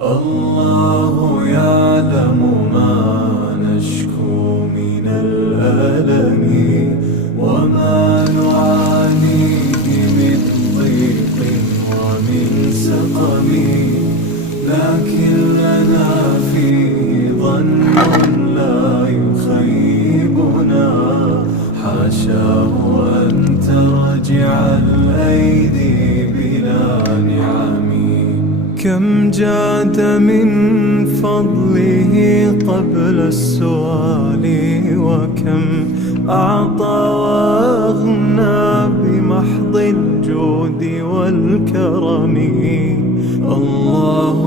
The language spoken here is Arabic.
الله يعلم ما نشكو من الألم وما نعانيه من ضيق ومن سقم، لكن لنا فيه ظن لا يخيبنا، حاشاه أن ترجع الأيدي بلا نعم. كم جاد من فضله قبل السؤال، وكم أعطى وأغنى بمحض الجود والكرم. الله